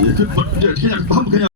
이렇게 그냥 그냥.